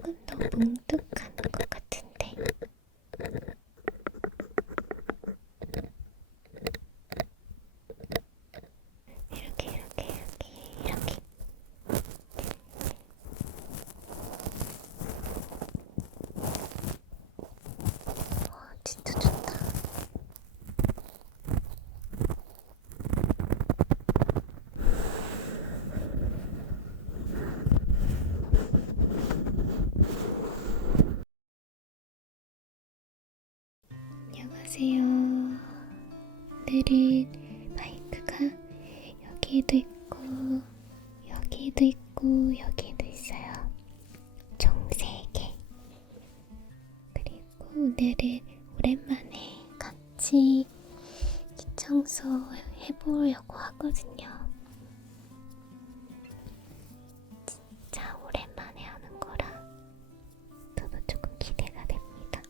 조금 더 뭉툭한 것 같은데. 이렇게. 진짜 좋다. 안녕하세요. 오늘은 마이크가 여기에도 있고 여기에도 있어요. 총 3개. 그리고 오늘은 오랜만에 같이 기청소 해보려고 하거든요. 진짜 오랜만에 하는 거라 저도 조금 기대가 됩니다.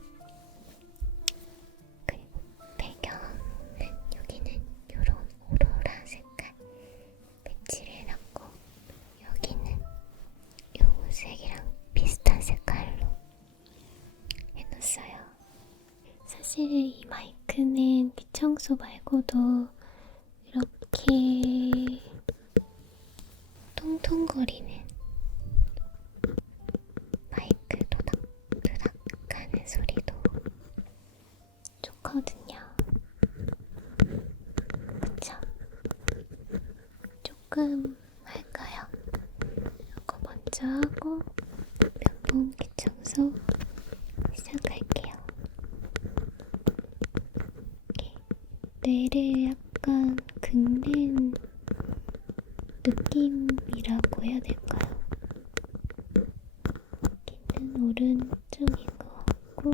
그리고 배경은 여기는 이런 오로라 색깔 배치를 해놨고, 여기는 요 색이랑 비슷한 색깔로 해놨어요. 사실 이 마이크는 기청소 말고도 이렇게 통통거리는 마이크 도닥도닥 하는 소리도 좋거든요. 그쵸? 조금 할까요? 이거 먼저 하고 면봉 기청소 시작할게요. 뇌를 약간 긁는 느낌이라고 해야 될까요? 여기는 오른쪽인 것 같고,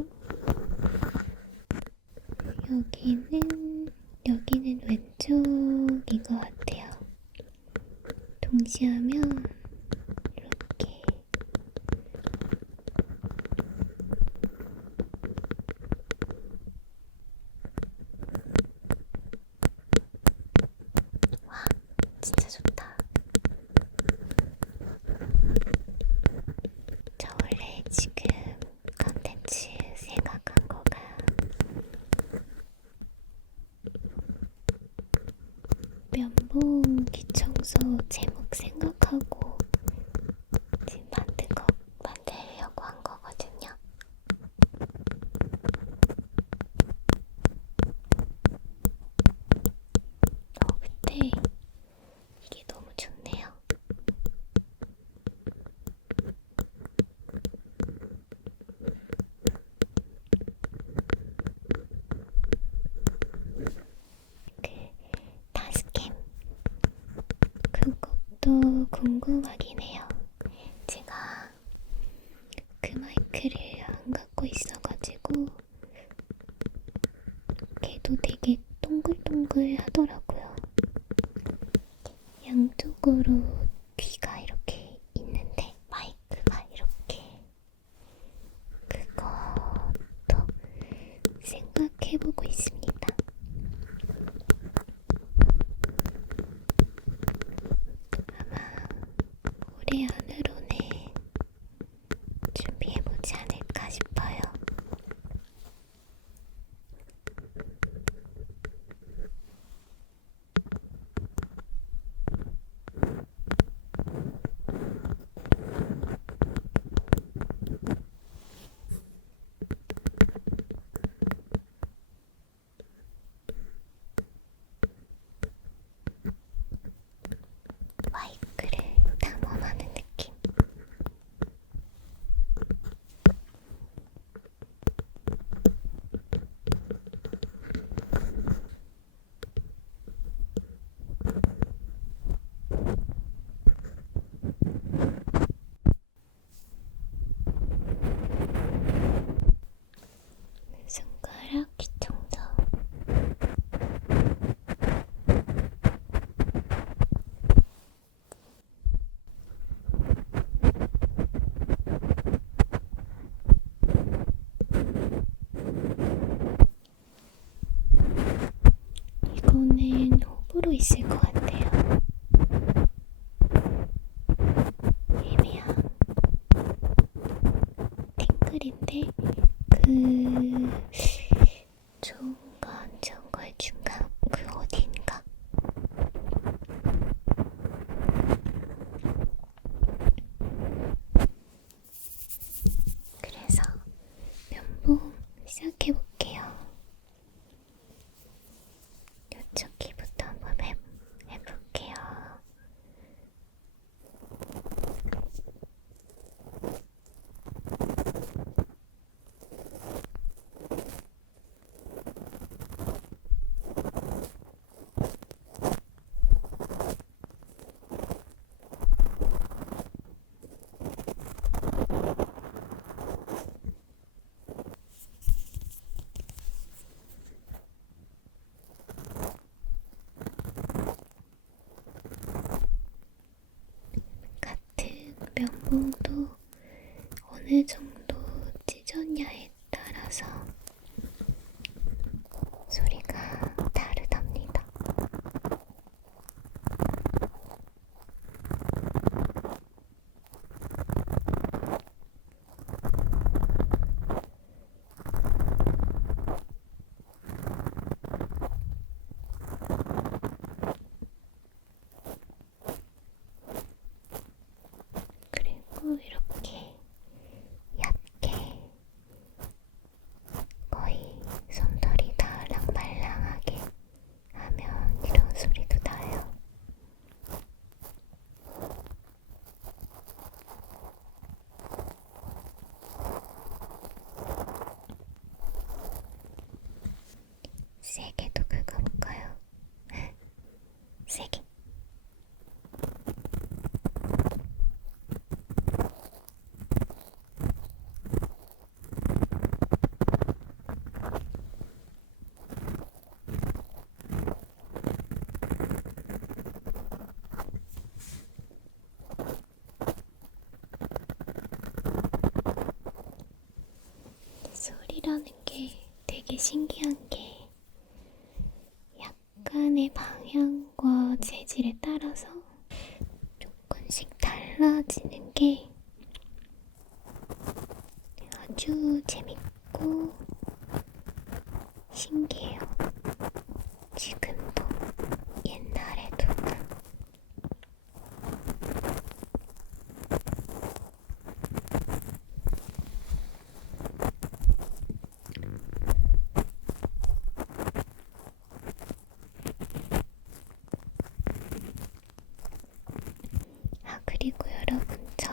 여기는 왼쪽인 것 같아요. 동시에 하면 이렇게 와, 진짜 좋다. 저 원래 지금 컨텐츠 생각한 거가 면봉 기청소 제목 생각하고 지금 만들려고 한 거거든요. 근데 이게 너무 좋네요. 타스캠 그것도 궁금하긴 해요. 제가 그 마이크를 안 갖고 있어가지고 걔도 되게 동글동글 하더라고요. 양쪽으로 귀가 이렇게 있는데 마이크가 이렇게, 그것도 생각해보고 있습니다. 아마 올해 안으로는 준비해보지 않을까 싶어요. 마이크를 탐험하는 느낌. 손가락 기청소. 이거는 호불호 있을 것 같아요. 애매함. 싱글인데 좋은 거 안 좋은 거의 중간 어딘가. 그래서 면봉 시작해볼게요. 이쪽 귀부터 한번 해볼게요. 같은 면봉도 어느 정도 찢었냐에 따라서 소리가 다르답니다. 그리고 이렇게 얇게 거의 솜털이 달랑말랑하게 하면 이런 소리도 나요. 세게도 긁어볼까요? 세게. 소리라는 게 되게 신기한 게 약간의 방향과 재질에 따라서 조금씩 달라지는 게 아주 재밌고 신기해요. 지금도 옛날에도. 그리고 여러분, 저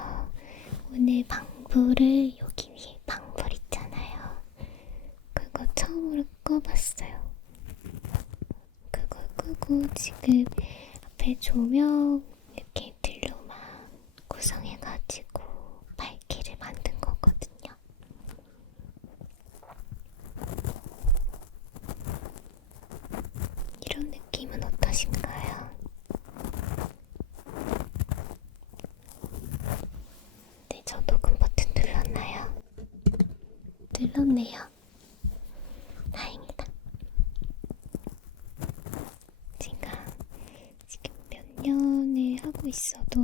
오늘 방불을, 여기 위에 방불 있잖아요. 그거 처음으로 꺼봤어요. 그걸 끄고 지금 앞에 조명 이렇게 들로만 구성해가지고 밝기를 만든 거거든요. 이런 느낌은 어떠신가요? 네, 저 녹음 버튼 눌렀나요? 눌렀네요. 다행이다. 제가 지금 몇 년을 하고 있어도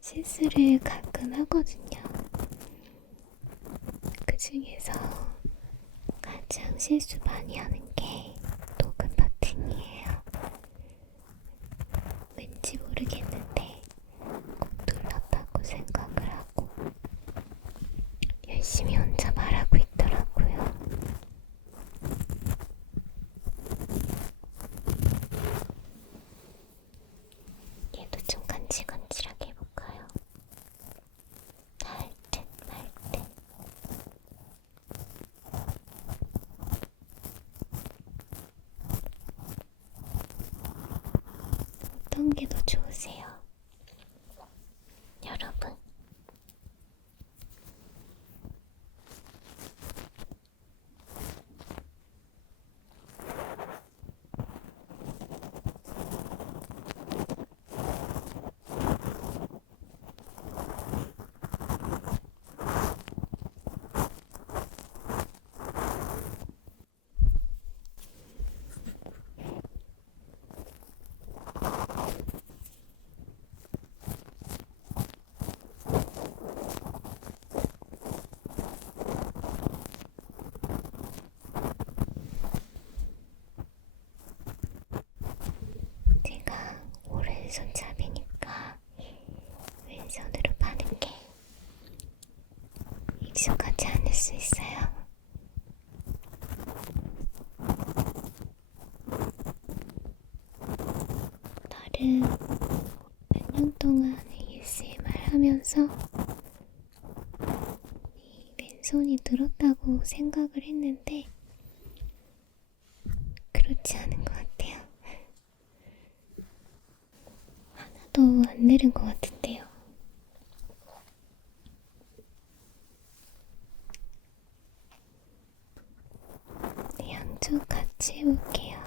실수를 가끔 하거든요. 그 중에서 가장 실수 많이 하는 게 녹음 버튼이에요. 왠지 모르겠는데 꼭 눌렀다고 생각을 하고 열심히 혼자 말하고 있더라고요. 얘도 좀 간질간질하게 해볼까요? 할 듯 말 듯. 어떤 게 더 좋으세요? 여러분. 익숙하지 않을 수 있어요. 나름 몇 년 동안 ASMR 하면서 이 맨손이 늘었다고 생각을 했는데 그렇지 않은 것 같아요. 하나도 안 늘은 것 같은데요. 양쪽 같이 해볼게요.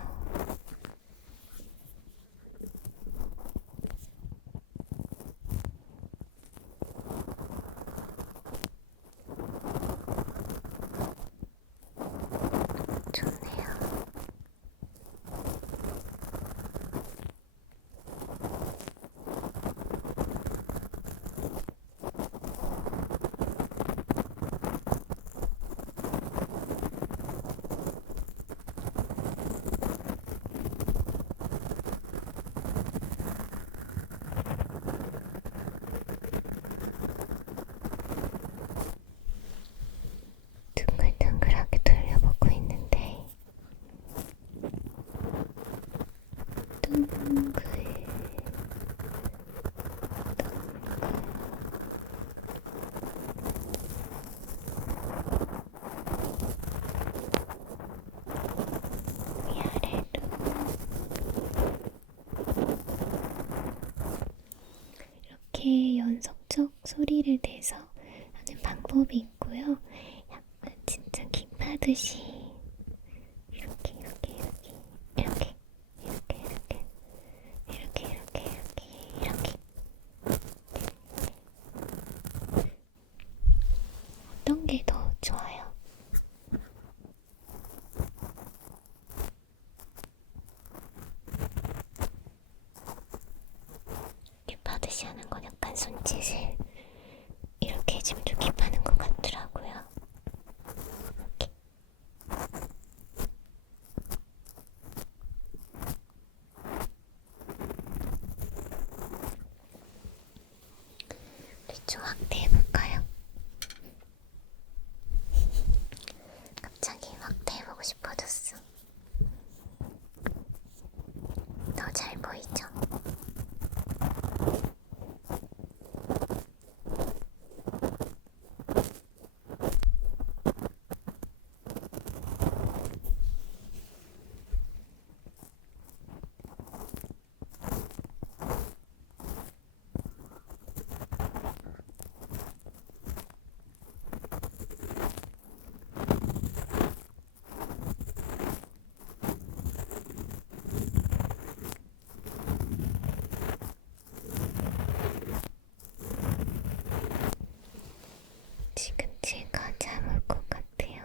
좋네요. 둥글둥글하게 돌려보고 있는데 둥글 위아래로 이렇게 연속적 소리를 내서 하는 방법이 있고요. 약간 진짜 깁하듯이 이렇게 이렇게 이렇게 이렇게 이렇게 이렇게 이렇게 이렇게 이렇게 이렇게 어떤 게 더 좋아요? 깁하듯이 하는 건 약간 손짓을 이렇게 해주면 좀 깁하는 것 같더라고요. 이렇게. 우리 좀 확대해볼까요? 갑자기 확대해보고 싶어졌어. 더 잘 보이죠? 지금 제가 잠올 것 같아요.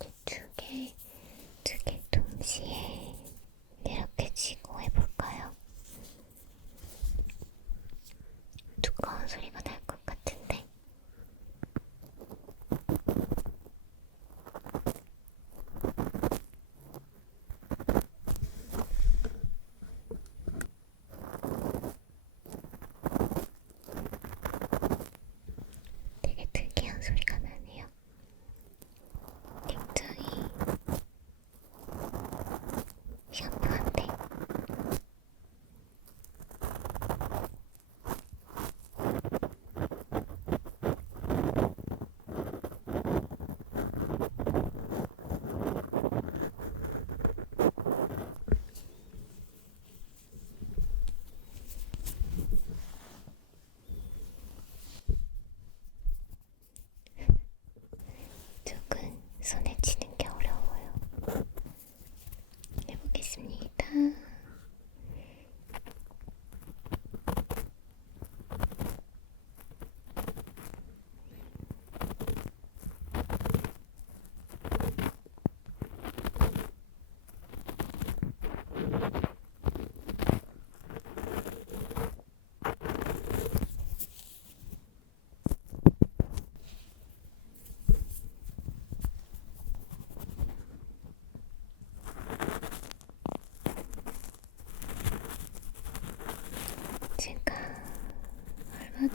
어떡해. 두 개 동시에 이렇게 쥐고 해볼까요? 두꺼운 소리가 날 것 같은데. 되게 특이한 소리가 나네요. 굉장히 샴푸한데.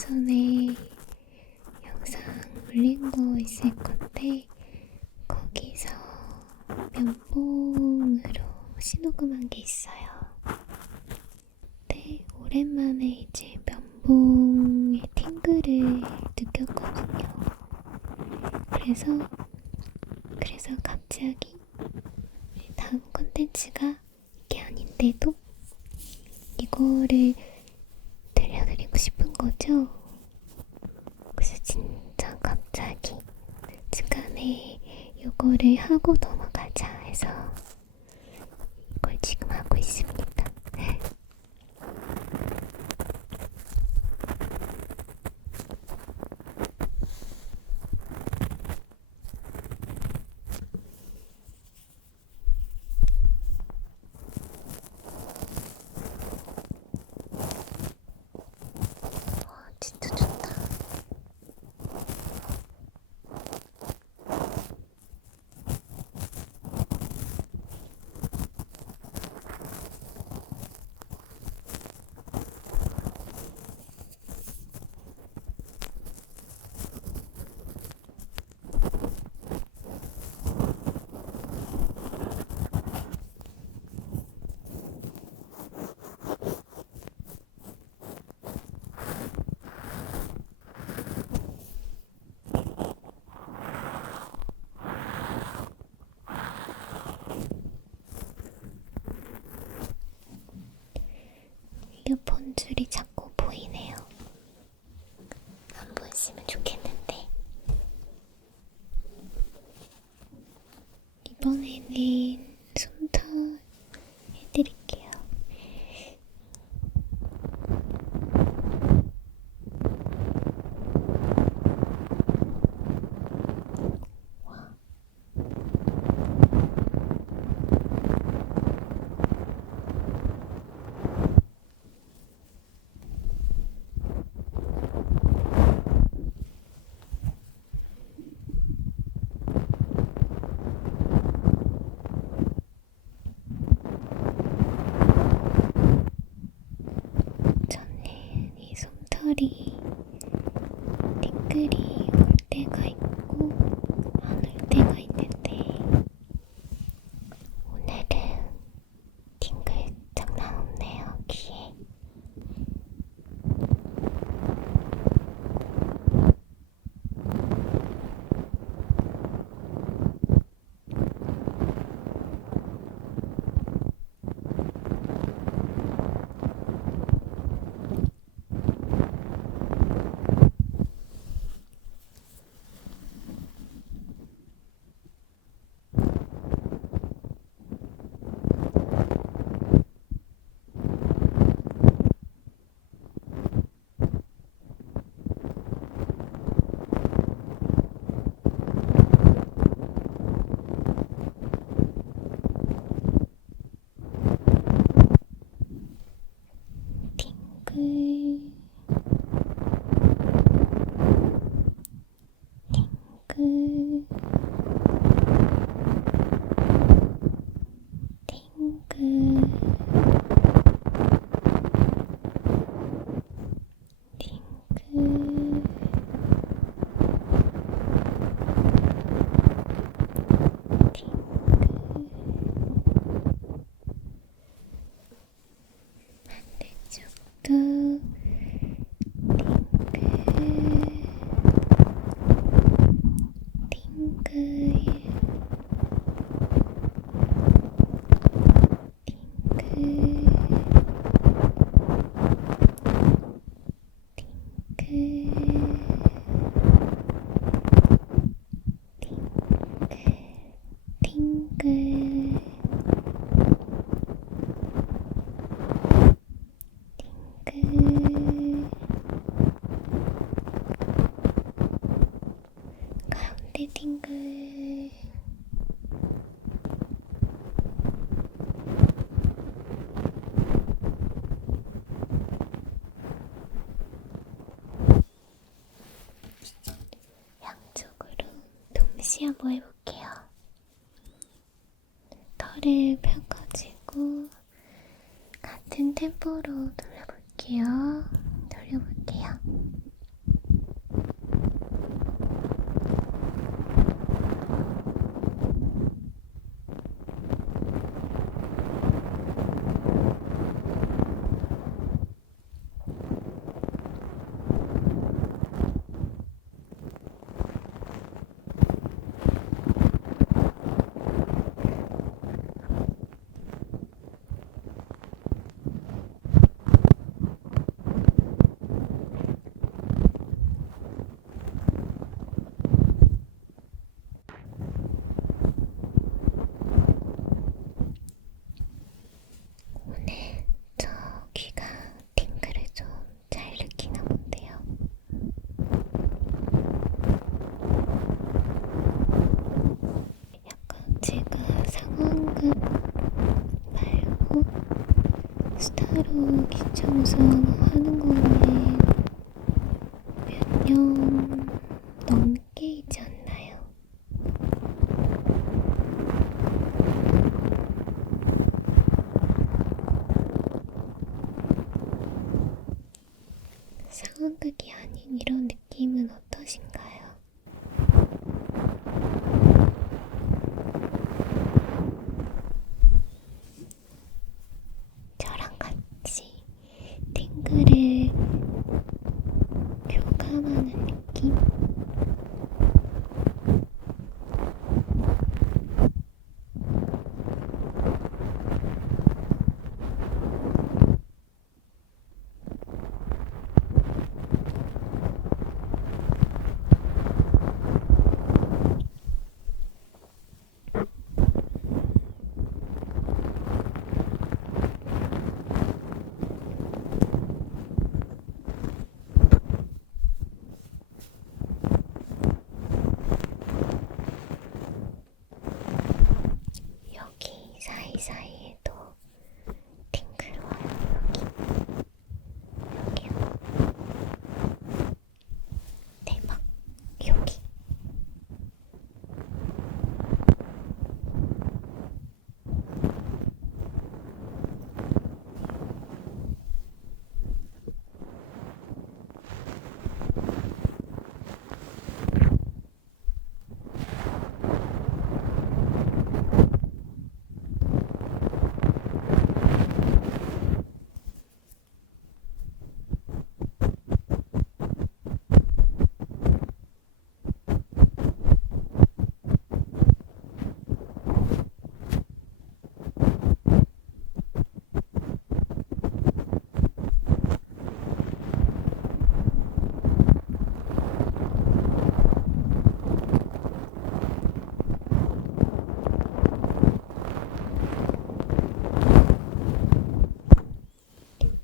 전에 영상 올린 거 있을 건데 거기서 면봉으로 신호금한 게 있어요. 근데 오랜만에 이제 면봉의 팅글을 느꼈거든요. 그래서 갑자기 다음 컨텐츠가 이게 아닌데도 이거를 들려드리고 싶은 거죠. 그래서 진짜 갑자기 중간에 이거를 하고 넘어가자 해서 이걸 지금 하고 있습니다. 진짜 좋다. 이어폰 줄이 자꾸 보이네요. 안 보였으면 좋겠는데. 이번에는 솜털 해드릴게요. 저는 이 솜털이 팅글이 올 때가 있고 안 올 때가 있는데 오늘은 팅글 장난 없네요. 귀에. 팅글 팅글 팅글 팅글 반대쪽도 팅글 팅글 가운데 팅글 양쪽으로 동시에 한번 해볼게요. 털을 펴가지고 같은 템포로 돌려볼게요. 따로 기청소 하는 거는 몇 년 넘게 있지 않나요? 상황극이 아닌 이런 느낌은 어떠신가요? 저랑 같이 팅글을 교감하는 느낌? 여기 사이사이에도 팅글 와요. 여기요. 대박. 여기.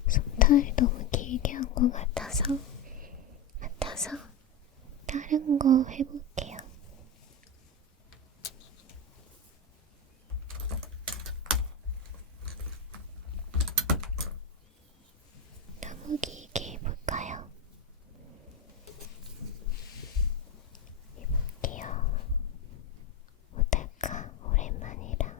손탈 너무 길게 한 것 같아서 다른 거 해볼게요. 나무기계 해볼까요? 해볼게요. 어떨까? 오랜만이라.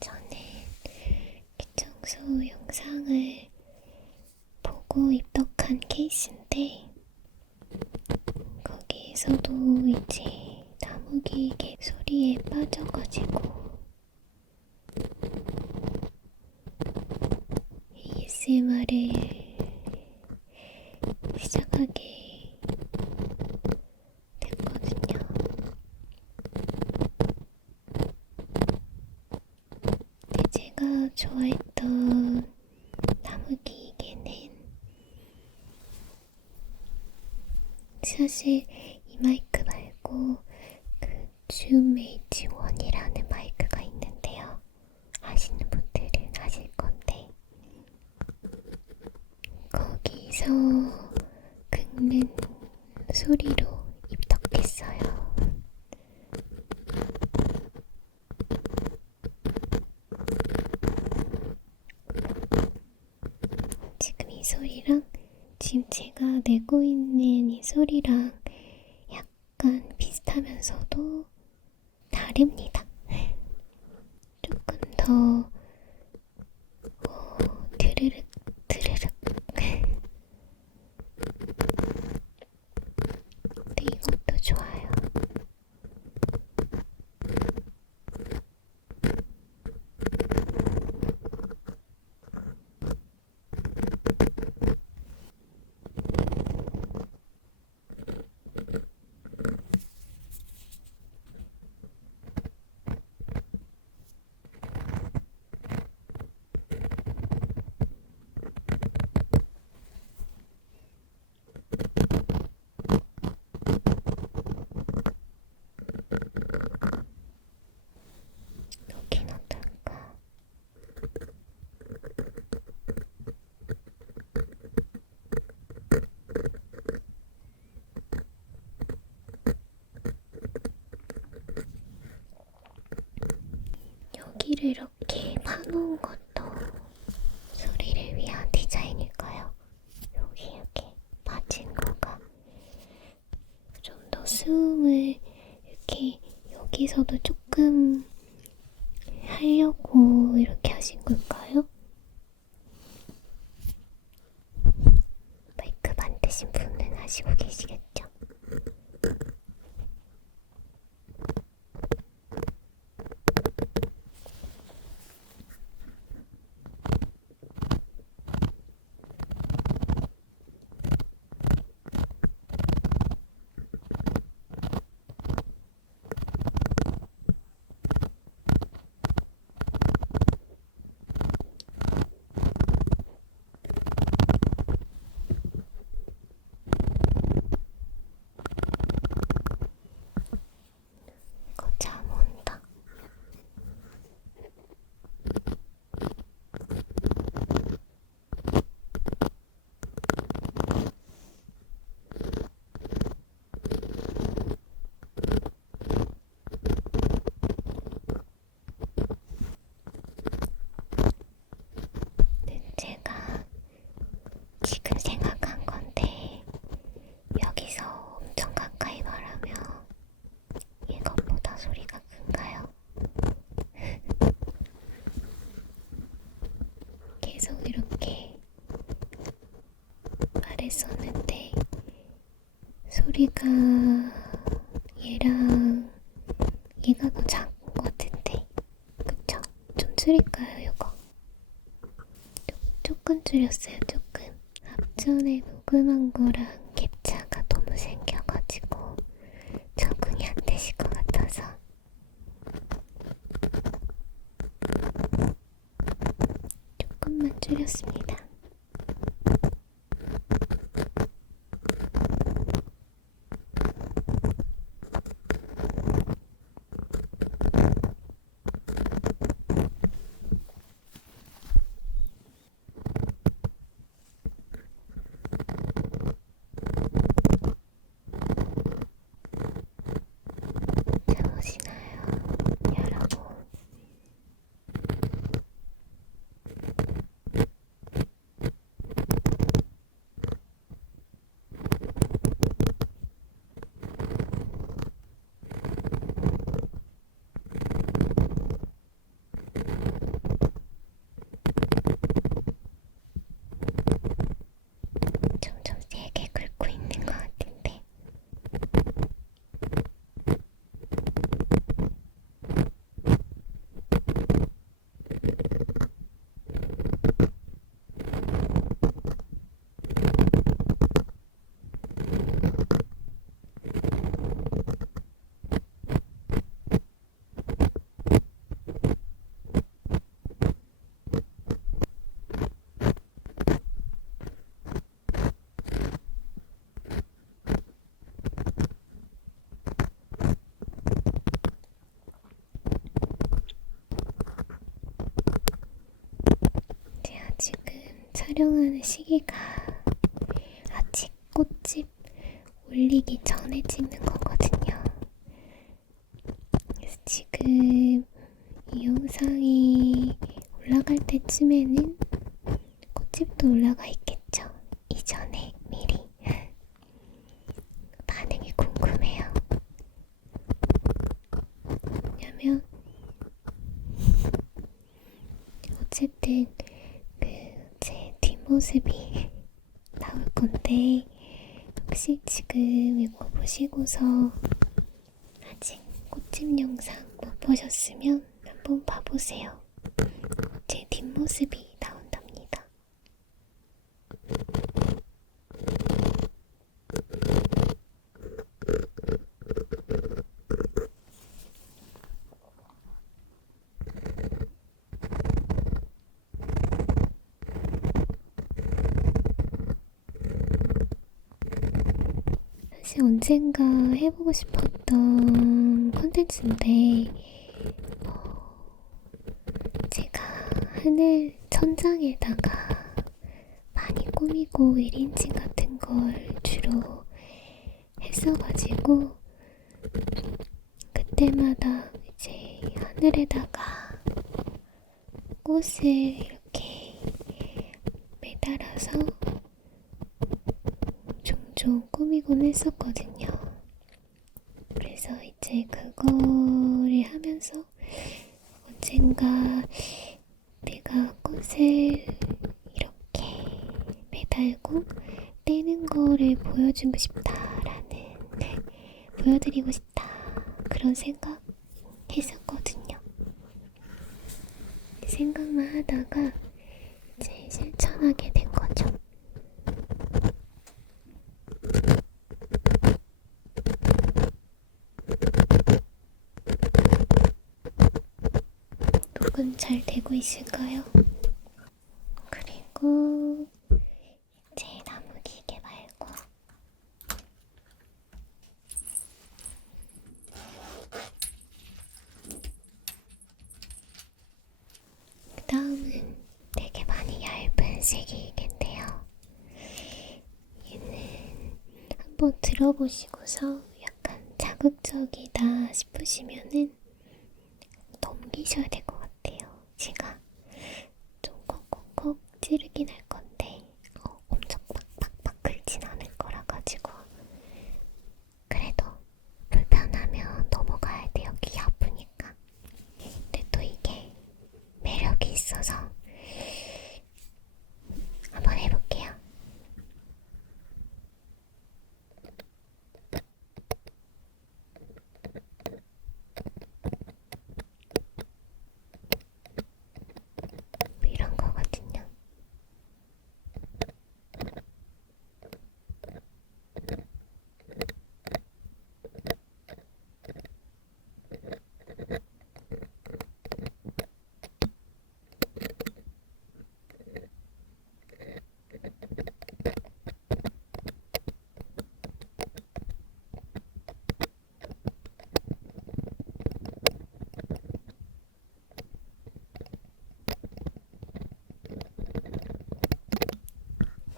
저는 기청소 영상을 보고 입덕한 케이스인데 거기에서도 이제 나무기계 소리에 빠져가지고 ASMR을 시작하게 됐거든요. 근데 제가 좋아했던 나무기계는 사실 이 마이크 말고 그 줌 H1이라는 마이크가 있는데요. 아시는 분들은 아실 건데 거기서 긁는 소리로 입덕했어요. 지금 이 소리랑 지금 제가 내고 있는 이 소리랑 약간 비슷하면서도 다릅니다. 조금 더 드르륵 드르륵. 근데 이것도 좋아요. 이렇게 파놓은 것도 소리를 위한 디자인일까요? 여기 이렇게 받친 거가 좀 더 수음을 이렇게 여기서도 조금 하려고 이렇게 하신 걸까요? 마이크 만드신 분은 아시고 계시겠죠? 이거 잠 온다. 제가 지금 생각한 건데 여기서 엄청 가까이 말하면 이것보다 소리가 큰가요? 계속 이렇게 말했었는데 소리가 얘랑 얘가 더 작은 것 같은데 그쵸? 좀 줄일까요 이거? 조금 줄였어요 조금. 앞전에 녹음한 거랑 갭차가 너무 생겨가지고 적응이 안 되실 것 같아서 조금만 줄였습니다. 들어오시나요, 여러분? 점점 세게 긁고 있는 것 같은데 제가 지금 촬영하는 시기가 아직 꽃집 올리기 전에 찍는 거거든요. 그래서 지금 이 영상이 올라갈 때쯤에는 꽃집도 올라가 있겠죠. 이전에 미리 반응이 궁금해요. 왜냐면 어쨌든 제 뒷모습이 나올 건데 혹시 지금 이거 보시고서 아직 꽃집 영상 못 보셨으면 한번 봐보세요. 제 뒷모습이 나온답니다. 사실 언젠가 해보고 싶었던 컨텐츠인데 제가 하늘 천장에다가 많이 꾸미고 1인칭 같은 걸 주로 했어가지고 그때마다 이제 하늘에다가 꽃을 이렇게 매달아서 종종 꾸미곤 했었거든요. 그래서 이제 그거를 하면서 언젠가 내가 꽃을 이렇게 매달고 떼는 거를 보여주고 싶다라는, 보여드리고 싶다, 그런 생각 했었거든요. 생각만 하다가 이제 실천하게 된 거죠. 녹음 잘 되고 있을까요? 그리고 이제 나무 기계 말고 그 다음은 되게 많이 얇은 색이겠네요. 얘는 한번 들어보시고서 약간 자극적이다 싶으시면은 넘기셔야 될 것 같아요. 제가 좀 콕콕콕 찌르긴 할 건데 엄청 팍팍팍 긁진 않을 거라 가지고, 그래도 불편하면 넘어가야 돼요. 귀 아프니까. 근데 또 이게 매력이 있어서 한번 해볼게요. 이런 거거든요.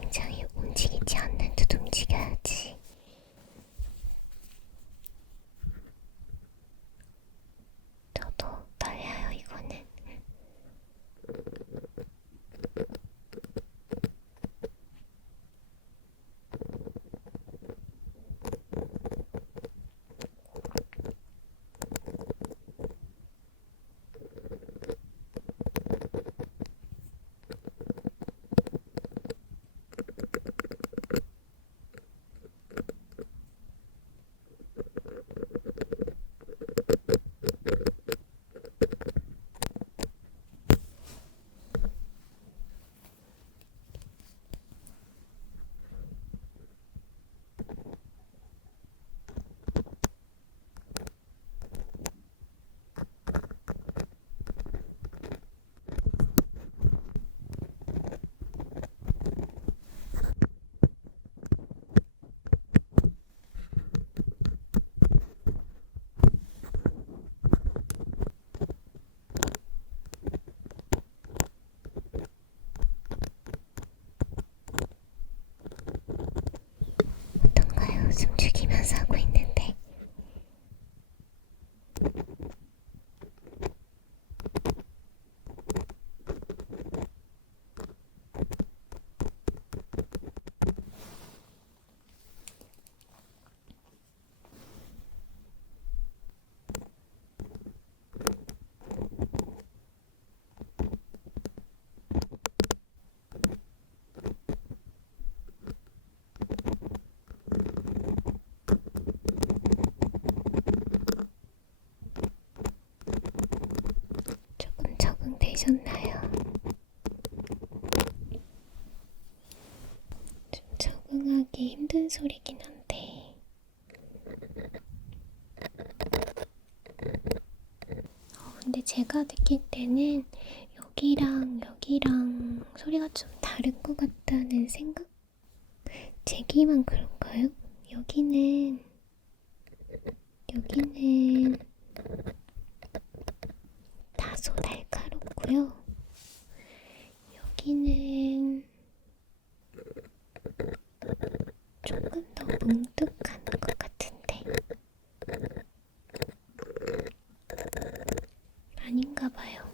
굉장히 움직이지 않는 듯 움직여야지. 저도 떨려요, 이거는. 어떤가요? 숨 죽이면서 하고 있는데. 조금 적응되셨나요? 좀 적응하기 힘든 소리긴 한데, 근데 제가 느낄 때는 여기랑 여기랑 소리가 좀 다른 것 같다는 생각? 제 귀만 그런가요? 여기는 다소 날카롭고요. 여기는 조금 더 뭉툭한 것 같은데 아닌가 봐요.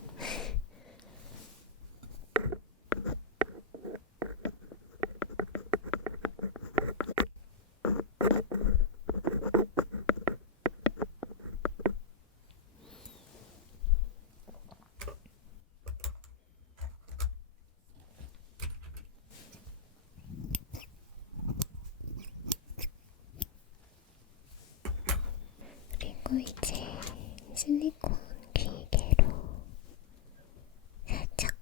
실리콘 기계로 살짝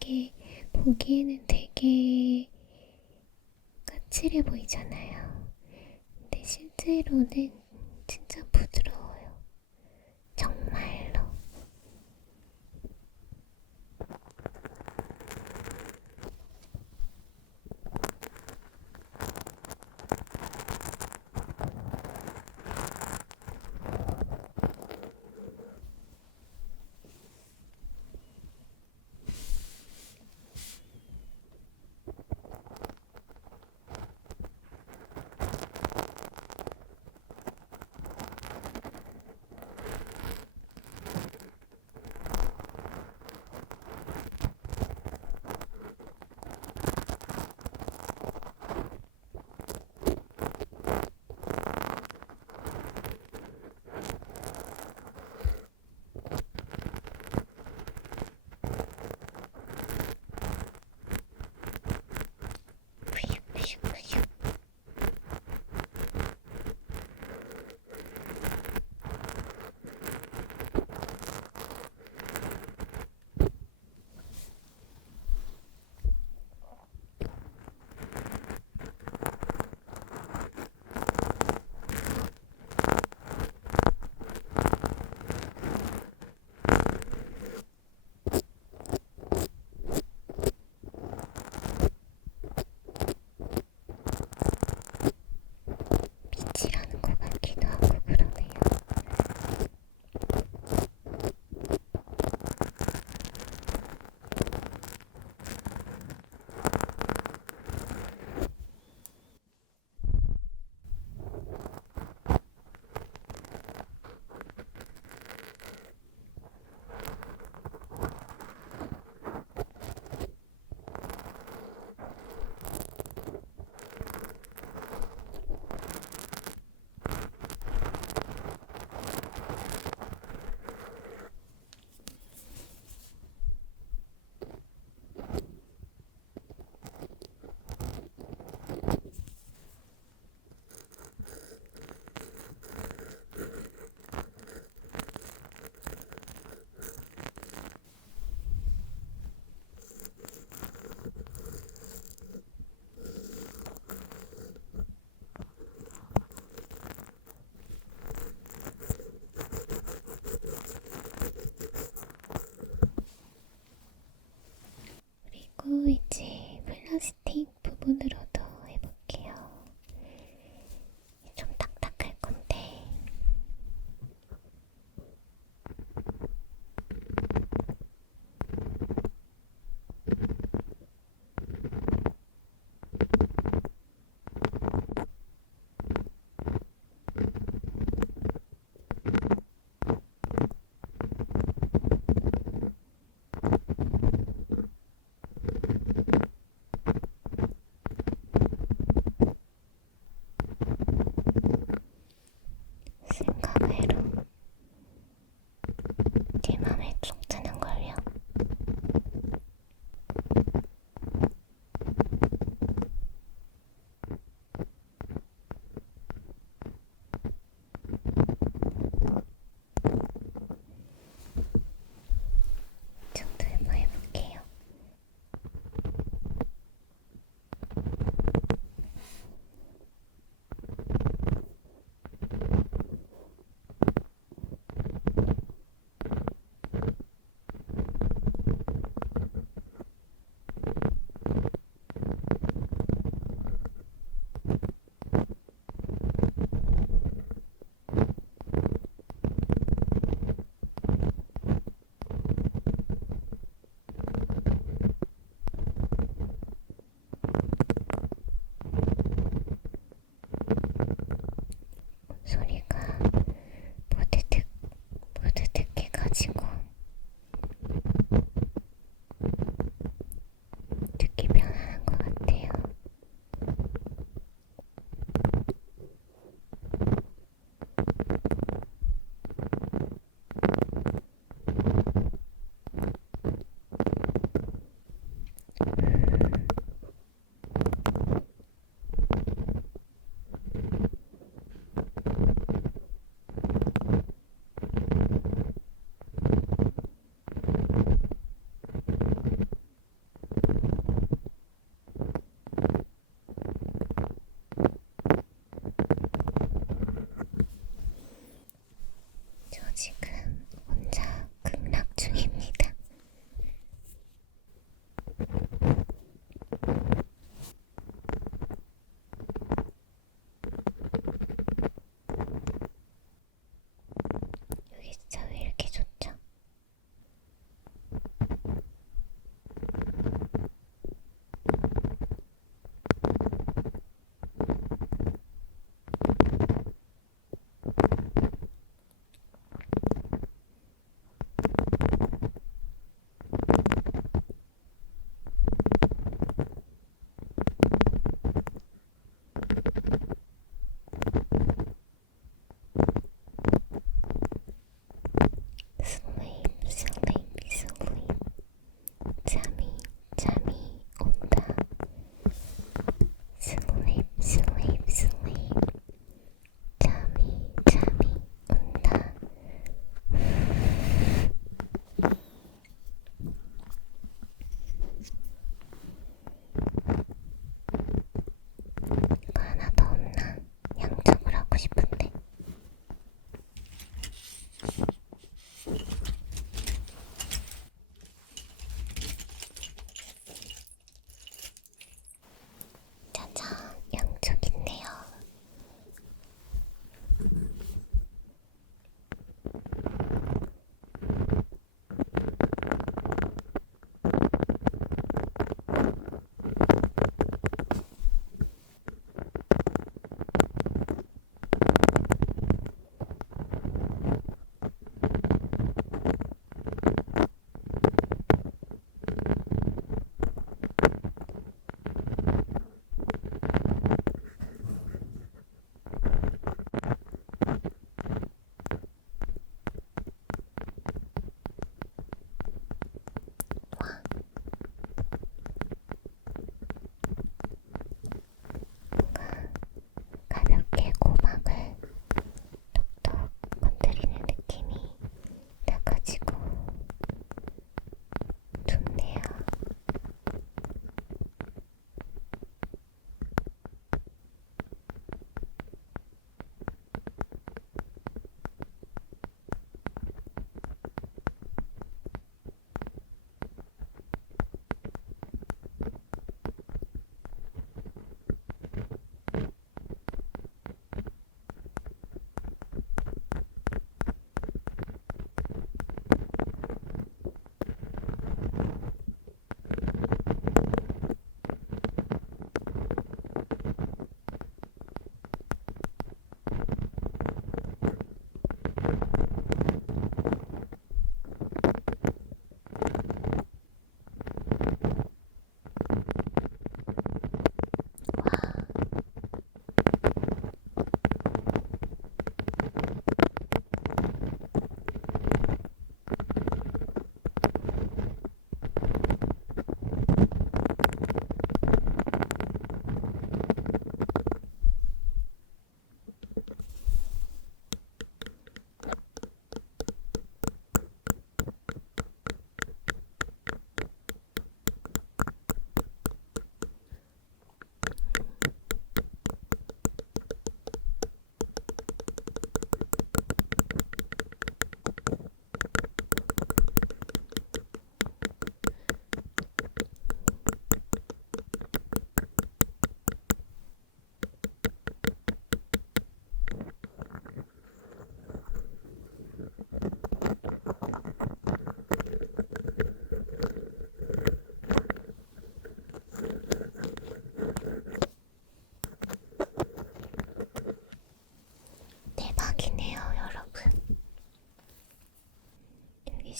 이게 보기에는 되게 까칠해 보이잖아요. 근데 실제로는 진짜 부드러워요. 정말로.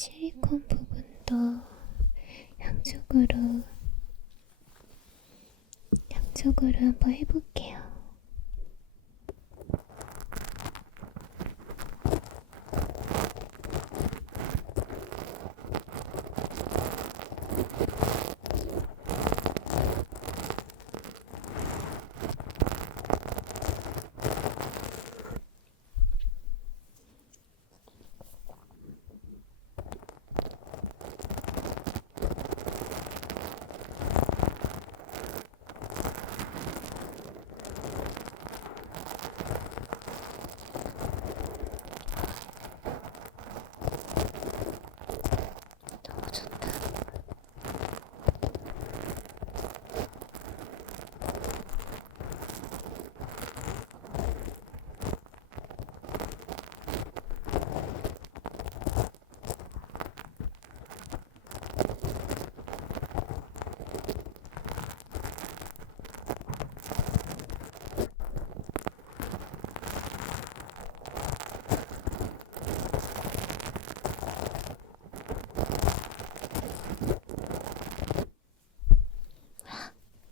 실리콘 부분도 양쪽으로 한번 해볼게요. 너무 좋다.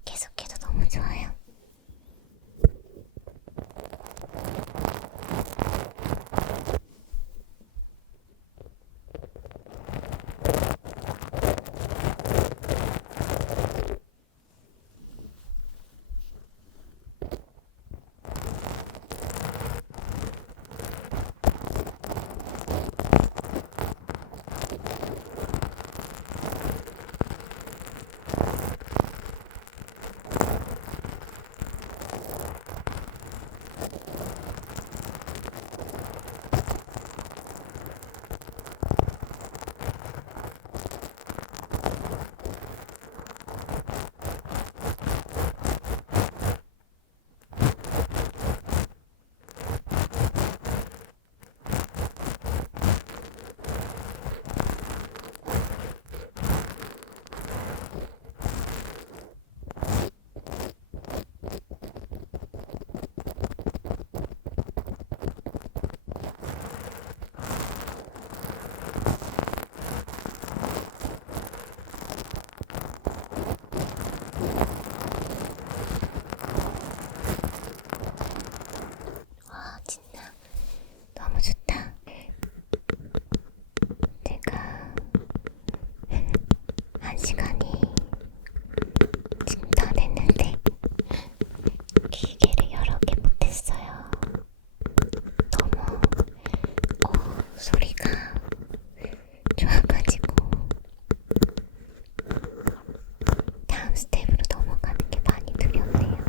계속해도 너무 좋아요. 진짜 너무 좋다. 제가 1시간이 지금 다 됐는데 기계를 여러 개 못했어요. 너무 소리가 좋아가지고 다음 스텝으로 넘어가는 게 많이 두렵네요.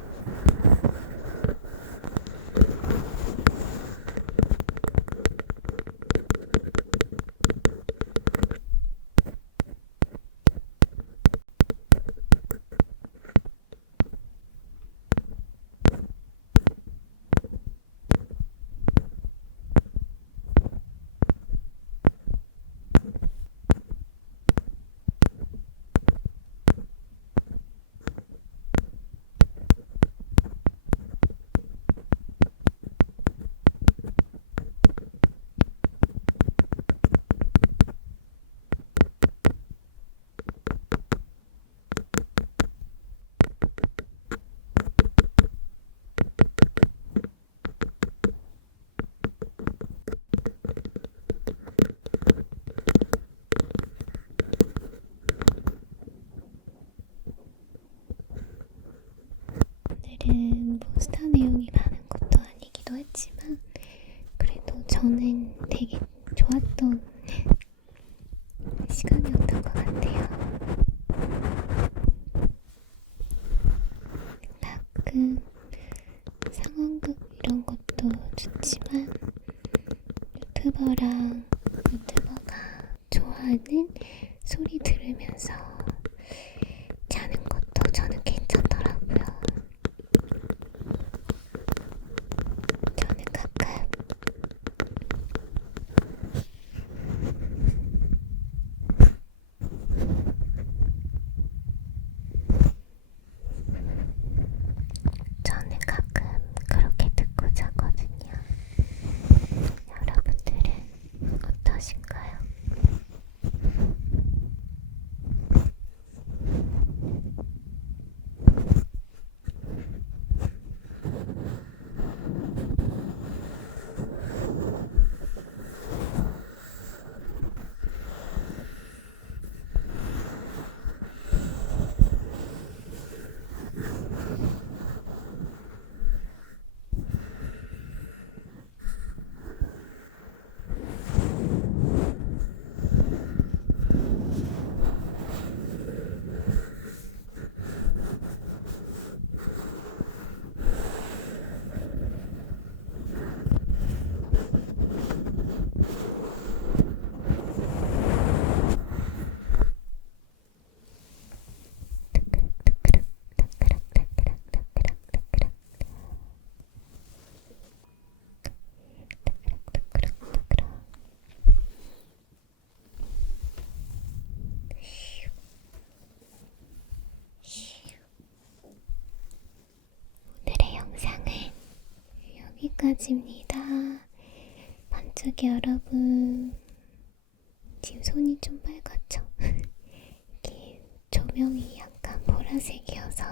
오늘은 몬스터 내용이 많은 것도 아니기도 했지만 그래도 저는 되게 좋았던 시간이었던 것 같아요. 가끔 상황극 이런 것도 좋지만 유튜버가 좋아하는 소리 들으면서 자는 것도 저는 괜찮더라고요. 저는 가끔 그렇게 듣고 자거든요. 여러분들은 어떠신가요? 영상은 여기까지입니다. 반짝이 여러분, 지금 손이 좀 빨갛죠? 이게 조명이 약간 보라색이어서